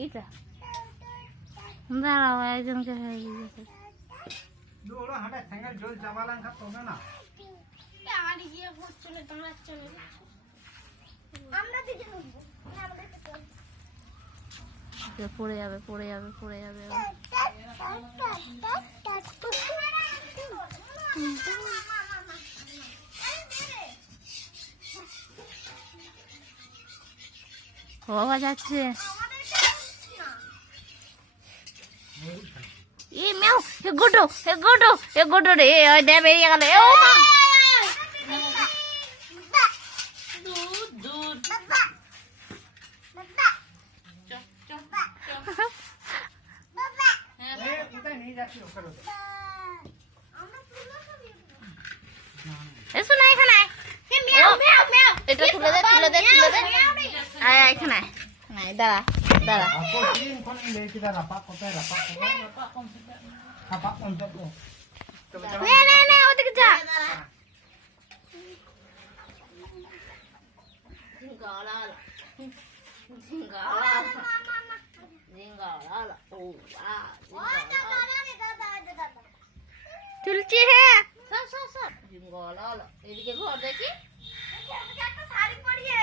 কিটা দাঁড়াও একজনকে হয়ে গেছে দৌড়ো হাঁটা সাইকেল জল চাবালাম খা তোমরা না আর গিয়ে চলে তোমরা চলে আমরা দিকে নুবো পড়ে যাবে পড়ে যাবে পড়ে যাবে বাবা যাচ্ছে এ মেও হে গোটো রে ওই দে বেরিয়ে গেল এ ও মা এসো না এখানে এটা তুলে দে এখানে নাই দাঁড়া দাঁড়া না ওদিকে যা তুলছি হ্যাঁ এদিকে ঘর দেখি একটা শাড়ি পরিয়ে